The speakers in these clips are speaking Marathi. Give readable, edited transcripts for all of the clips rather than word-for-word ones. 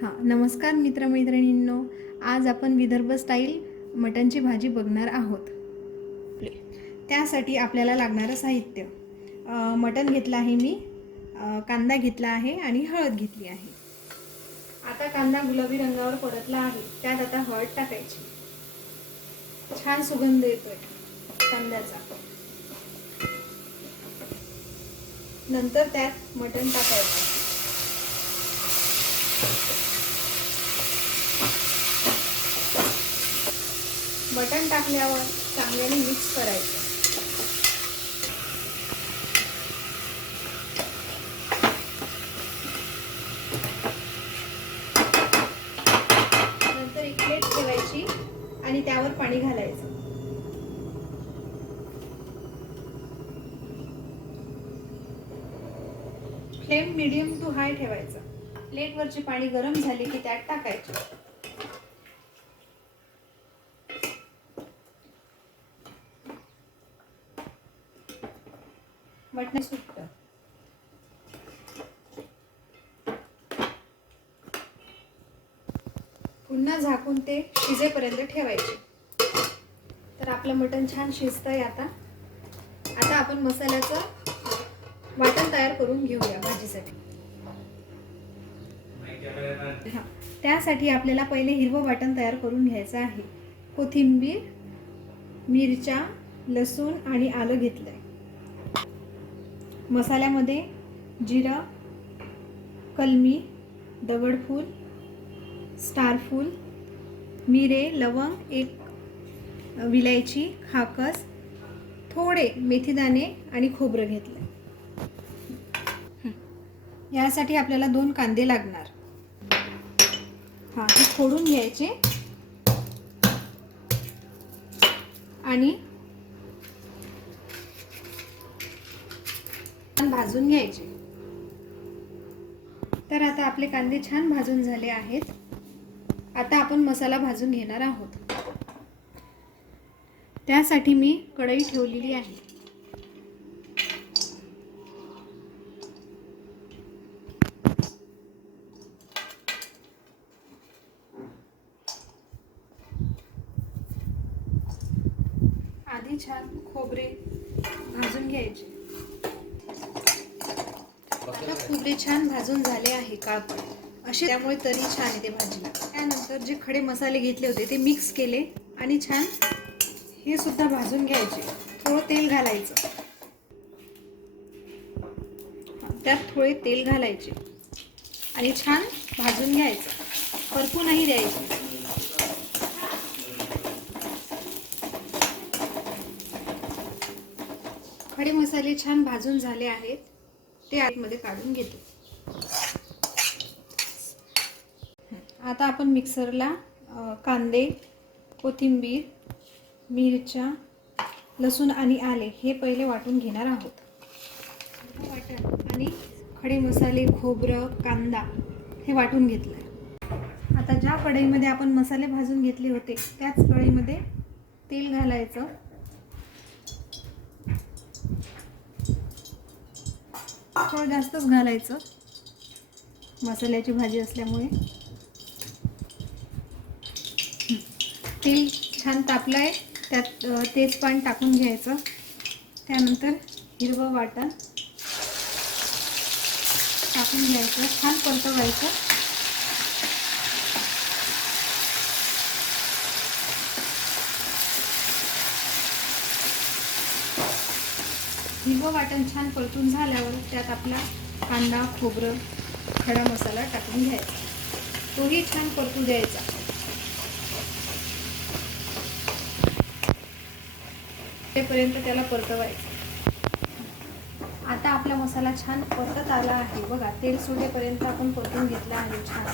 हां, नमस्कार मित्रमैत्रिणींनो. आज आपण विदर्भ स्टाईल मटणची भाजी बघणार आहोत. त्यासाठी आपल्याला लागणारं साहित्य, मटण घेतलं आहे मी, कांदा घेतला आहे आणि हळद घेतली आहे. आता कांदा गुलाबी रंगावर परतला आहे. त्यात आता हळद टाकायची. छान सुगंध येतोय कांद्याचा. नंतर त्यात मटण टाकायचं. मटण टाकल्यावर चांगल्याने मिक्स करायचं. नंतर एक प्लेट ठेवायची आणि त्यावर पाणी घालायचं. फ्लेम मीडियम टू हाय ठेवायचा. प्लेटवरचे पाणी गरम झाले की त्यात टाकायचे. मटण सुकतं. पुन्हा झाकून ते शिजेपर्यंत ठेवायचे. तर आपलं मटण छान शिजतंय. आता आपण मसाल्याचं वाटण तयार करून घेऊया भाजीसाठी. त्यासाठी आपल्याला पहिले हिरवं वाटण तयार करून घ्यायचं आहे. कोथिंबीर, मिरच्या, लसूण आणि आलं घेतलंय. मसाल्यामध्ये जिरं, कलमी, दगडफूल, स्टारफूल, मिरे, लवंग, एक विलायची, खाकस, थोडे मेथीदाणे आणि खोबरं घेतलं. यासाठी आपल्याला 2 कांदे लागणार. हे फोडून घ्यायचे आणि भाजून घ्यायचे. तर आता आपले कांदे छान भाजून झाले आहेत. आता आपण मसाला भाजून घेणार आहोत. त्यासाठी मी कढई ठेवलेली आहे. आधी छान खोबरे भाजून घ्यायचे. आता खोबरे छान भाजून झाले आहे काळपट असे, त्यामुळे तरी छान येते भाजीला. त्यानंतर जे खडे मसाले घेतले होते ते मिक्स केले आणि छान हे सुद्धा भाजून घ्यायचे. थोडं तेल घालायचं. त्यात थोडे तेल घालायचे आणि छान भाजून घ्यायचं. करपू नाही द्यायचे. खडे मसाले छान भाजून झाले आहेत. ते आतमध्ये काढून घेतो. आता आपण मिक्सरला कांदे, कोथिंबीर, मिरच्या, लसूण आणि आले हे पहिले वाटून घेणार आहोत. वाटण आणि खडे मसाले, खोबरं, कांदा हे वाटून घेतलं. आता ज्या कढईमध्ये आपण मसाले भाजून घेतले होते त्याच कढईमध्ये तेल घालायचं. थोडं जास्तच घालायचं, मसाल्याची भाजी असल्यामुळे. तेल छान तापलंय. त्यात तेजपान टाकून घ्यायचं. त्यानंतर हिरवं वाटण टाकून घ्यायचं. छान परतवायचं. हिरवं वाटण छान परतून झाल्यावर त्यात आपला कांदा, खोबरं, खडा मसाला टाकून घ्यायचा. तोही छान परतू द्यायचा. तेपर्यंत त्याला परतवायचं. आता आपला मसाला छान परतत आला आहे. बघा, तेल सुटेपर्यंत आपण परतून घेतला आहे. छान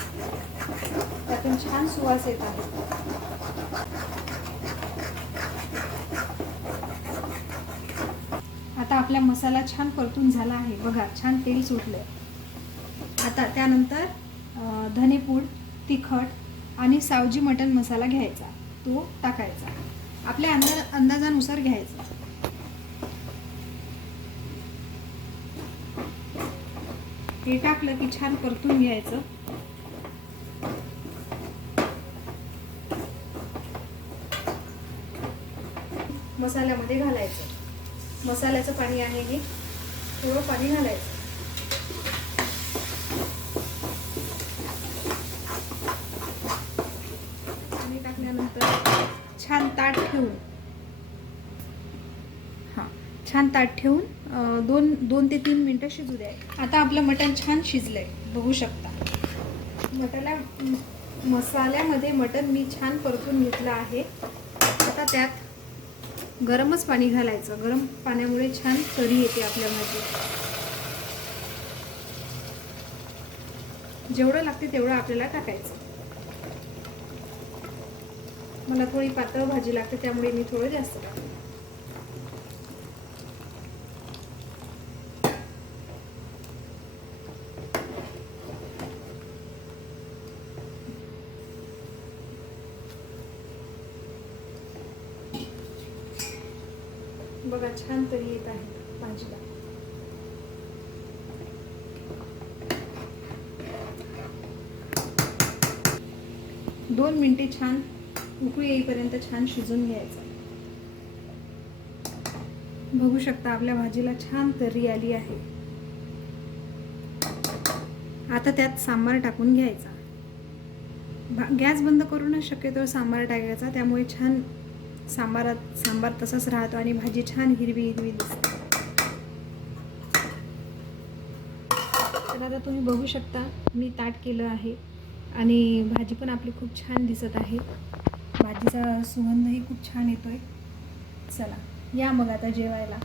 त्यातून छान सुवास येत आहे. आता आपला मसाला छान परतून झाला आहे. बघा, छान तेल सुटलंय. आता त्यानंतर धनेपूड, तिखट आणि सावजी मटण मसाला घ्यायचा. तो टाकायचा. आपल्या अंदाजानुसार घ्यायचा. हे टाकलं की छान परतून घ्यायचं. मसाल्यामध्ये घालायचं. मसाल्याचं पाणी आहे हे, थोडं पाणी घालायचं. पाणी टाकल्यानंतर छान ताट ठेवून छान ताट ठेवून 2 ते 3 मिनटं शिजू द्यायचं. आता आपलं मटण छान शिजलंय, बघू शकता. मसाल्यामध्ये मटण मी छान परतून घेतलं आहे. आता त्यात गरमच पाणी घालायचं. गरम पाण्यामुळे छान तरी येते आपल्या भाजीत. जेवढं लागते तेवढं आपल्याला टाकायचं. मला थोडी पातळ भाजी लागते त्यामुळे मी थोडं जास्त टाकते. बघा छान तरी येत आहे भाजीला. दोन मिनिटे छान उकळी येईपर्यंत छान शिजून घ्यायचं. बघू शकता आपल्या भाजीला छान तरी आली आहे. आता त्यात सांबार टाकून घ्यायचा. गॅस बंद करूनच शक्यतो सांबार टाकायचा, त्यामुळे छान सांबार तसाच राहतो आणि भाजी छान हिरवी हिरवी दिसते. तर आता तुम्ही बघू शकता मी ताट केलं आहे आणि भाजी पण आपली खूप छान दिसत आहे. भाजीचा सुगंधही खूप छान येतोय. चला या मग आता जेवायला.